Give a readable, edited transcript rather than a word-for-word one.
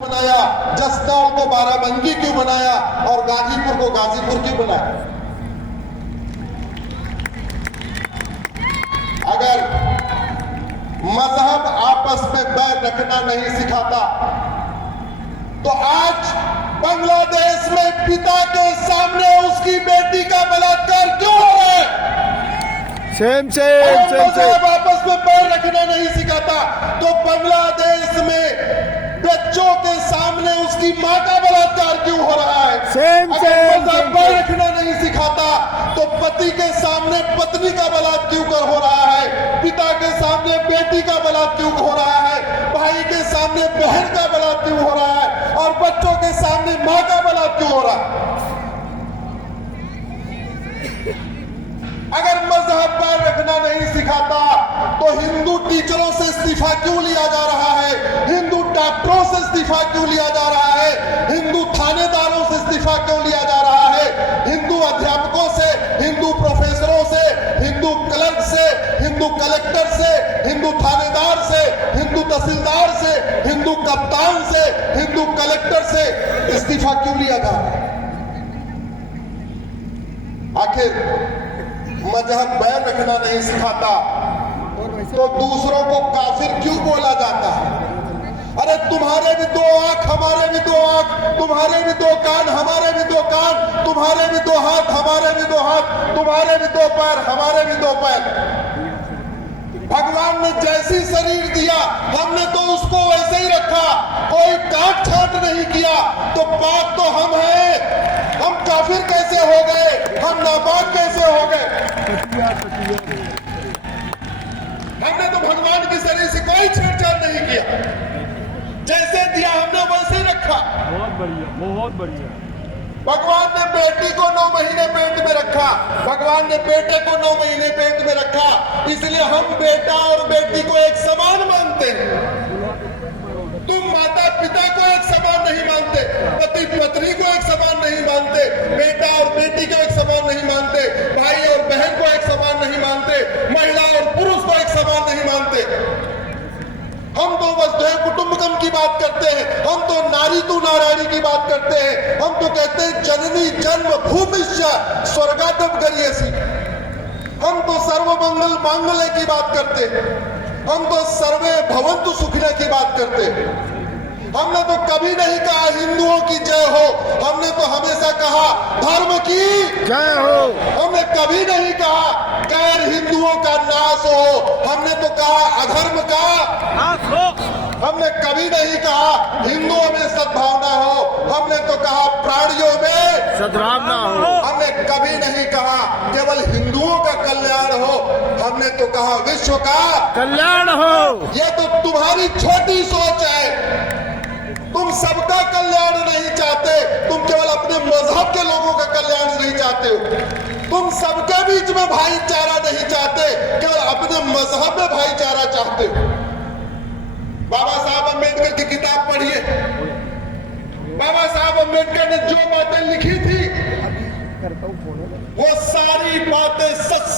बनाया, जसदौल को बाराबंकी क्यों बनाया और गाजीपुर को गाजीपुर क्यों बनाया? अगर मजहब आपस में बैर रखना नहीं सिखाता तो आज बांग्लादेश में पिता के सामने उसकी बेटी का बलात्कार क्यों हो रहा है? मजहब आपस में बैर रखना नहीं सिखाता तो बांग्लादेश में बच्चों के सामने उसकी मां का बलात्कार क्यों हो रहा है? अगर मजहब बैर रखना नहीं सिखाता तो पति के सामने पत्नी का बलात्कार क्यों हो रहा है? पिता के सामने बेटी का बलात्कार क्यों हो रहा है? भाई के सामने बहन का बलात्कार क्यों हो रहा है? और बच्चों के सामने मां का बलात्कार क्यों हो रहा है? अगर मजहब बैर रखना नहीं सिखाता तो हिंदू टीचरों से इस्तीफा क्यों लिया जा रहा है? हिंदू डॉक्टरों से इस्तीफा क्यों लिया जा रहा है? हिंदू थानेदारों से इस्तीफा क्यों लिया जा रहा है? हिंदू अध्यापकों से, हिंदू प्रोफेसरों से, हिंदू क्लर्क से, हिंदू कलेक्टर से, हिंदू थानेदार से, हिंदू तहसीलदार से, हिंदू कप्तान से, हिंदू कलेक्टर से इस्तीफा क्यों लिया जा रहा है? आखिर मजहब बैर रखना नहीं सिखाता तो दूसरों को काफिर क्यों बोला जाता है? अरे तुम्हारे भी दो आंख, हमारे भी दो आंख, तुम्हारे भी दो कान, हमारे भी दो कान, तुम्हारे भी दो हाथ, हमारे भी दो हाथ, तुम्हारे भी दो पैर, हमारे भी दो पैर। भगवान ने जैसी शरीर दिया हमने तो उसको वैसे ही रखा, कोई काट छाट नहीं किया। तो पाक तो हम हैं, हम काफिर कैसे हो गए? हम नापाक कैसे हो गए? हमने तो भगवान के शरीर से कोई छेड़छाड़ नहीं किया, जैसे दिया हमने वैसे ही रखा। बहुत बढ़िया, बहुत बढ़िया। भगवान ने बेटी को 9 महीने पेट में रखा, भगवान ने बेटे को 9 महीने पेट में रखा, इसलिए हम बेटा और बेटी को एक समान मानते हैं। तुम माता पिता को एक समान नहीं मानते, पति पत्नी को एक समान नहीं मानते, बेटा और बेटी को एक समान नहीं मानते, भाई और बहन को एक समान नहीं मानते, महिला और पुरुष को एक समान नहीं मानते। हम तो वसुधैव कुटुंबकम की बात करते हैं, हम तो नारी तू नारायणी की बात करते हैं, हम तो कहते हैं जननी जन्म भूमिश्च स्वर्गादप गरियसी। हम तो सर्वमंगल मांगल्य की बात करते हैं, हम तो सर्वे भवन्तु सुखिनः की बात करते हैं। हमने तो कभी नहीं कहा हिंदुओं की जय हो, हमने तो हमेशा कहा धर्म की जय हो। हमने कभी नहीं कहा गैर हिंदुओं का नाश हो, हमने तो कहा अधर्म का नाश हो। हमने कभी नहीं कहा हिंदुओं में सद्भावना हो, हमने तो कहा प्राणियों में सद्भावना हो। हमने कभी नहीं कहा केवल हिंदुओं का कल्याण हो, हमने तो कहा विश्व का कल्याण हो। यह तो तुम्हारी छोटी सोच है, तुम सबका कल्याण नहीं चाहते, तुम केवल अपने मजहब के लोगों का कल्याण नहीं चाहते हो, तुम सबके बीच में भाईचारा नहीं चाहते, केवल अपने मजहब में भाईचारा चाहते हो। बाबा साहब अम्बेडकर की किताब पढ़िए, बाबा साहब अम्बेडकर ने जो बातें लिखी थी वो सारी बातें सच